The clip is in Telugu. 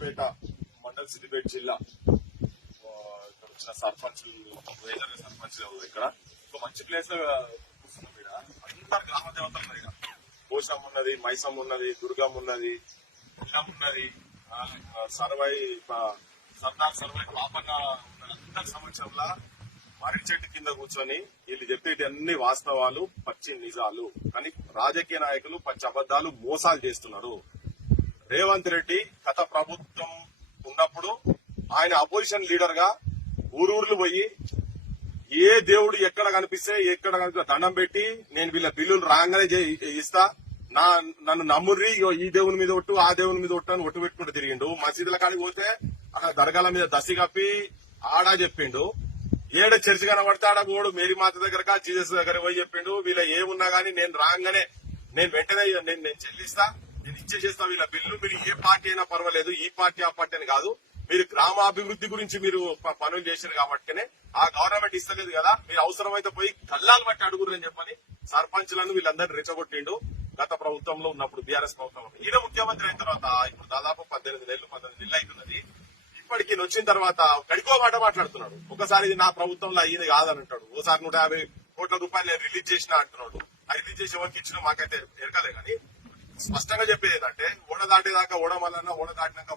పేట మండల్ సిద్దిపేట జిల్లా ఇక్కడ వచ్చిన సర్పంచ్ వేదర్ సర్పంచ్ ఇక్కడ ఒక మంచి ప్లేస్ లో కూర్చున్నాం. ఇక్కడ అందరు గ్రామ దేవతలు ఉన్నాయి. ఇక్కడ పోషమ్మ ఉన్నది, మైసమ్మ ఉన్నది, దుర్గమ్మ ఉన్నది, ఇల్లమ్మ ఉన్నది, సర్దార్ సర్వై పాపన్న ఉన్నది. అందరి సమక్షంలో మర్రి చెట్టు కింద కూర్చొని వీళ్ళు చెప్పేటి అన్ని వాస్తవాలు, పచ్చి నిజాలు. కానీ రాజకీయ నాయకులు పచ్చి అబద్దాలు, మోసాలు చేస్తున్నారు. రేవంత్ రెడ్డి గత ప్రభుత్వం ఉన్నప్పుడు ఆయన అపోజిషన్ లీడర్ గా ఊరూర్లు పోయి ఏ దేవుడు ఎక్కడ కనిపిస్తే దండం పెట్టి నేను వీళ్ళ బిల్లులు రాగానే ఇస్తా, నన్ను నమ్ముర్రి, ఈ దేవుని మీద ఒట్టు, ఆ దేవుని మీద ఒట్టు అని ఒట్టు పెట్టుకుంటూ తిరిగిండు. మసీదుల కాడికి పోతే అక్కడ దర్గాల మీద దసి కప్పి ఆడా చెప్పిండు. ఏడ చర్చి కనబడితే ఆడ పోడు మేరీ మాత దగ్గర జీసస్ దగ్గర పోయి చెప్పిండు. వీళ్ళ ఏమున్నా గానీ నేను రాగానే నేను వెంటనే నేను చెల్లిస్తా, నేను ఇచ్చేస్తా వీళ్ళ బిల్లు. మీరు ఏ పార్టీ అయినా పర్వాలేదు, ఈ పార్టీ ఆ పార్టీ అని కాదు, మీరు గ్రామాభివృద్ధి గురించి మీరు పనులు చేశారు కాబట్టినే ఆ గవర్నమెంట్ ఇస్తలేదు కదా, మీరు అవసరమైతే పోయి కల్లాలు బట్టి అడుగురని చెప్పని సర్పంచ్లను వీళ్ళందరినీ రెచ్చగొట్టిండు. గత ప్రభుత్వంలో ఉన్నప్పుడు బీఆర్ఎస్ ప్రభుత్వంలో ఈయన ముఖ్యమంత్రి అయిన తర్వాత ఇప్పుడు దాదాపు 19 నెలలు అవుతున్నది. ఇప్పటికి వచ్చిన తర్వాత గడికో మాట మాట్లాడుతున్నాడు. ఒకసారి ఇది నా ప్రభుత్వంలో అయ్యింది కాదని అంటాడు, ఓసారి 150 కోట్ల రూపాయలు నేను రిలీజ్ చేసిన అంటున్నాడు. ఆ రిలీజ్ చేసి ఎవరికి ఇచ్చినా మాకైతే ఎరకలే. కానీ స్పష్టంగా చెప్పేది ఏంటంటే ఓడ దాటేదాకా ఓడమల్లన్నా, ఓడ దాటినాక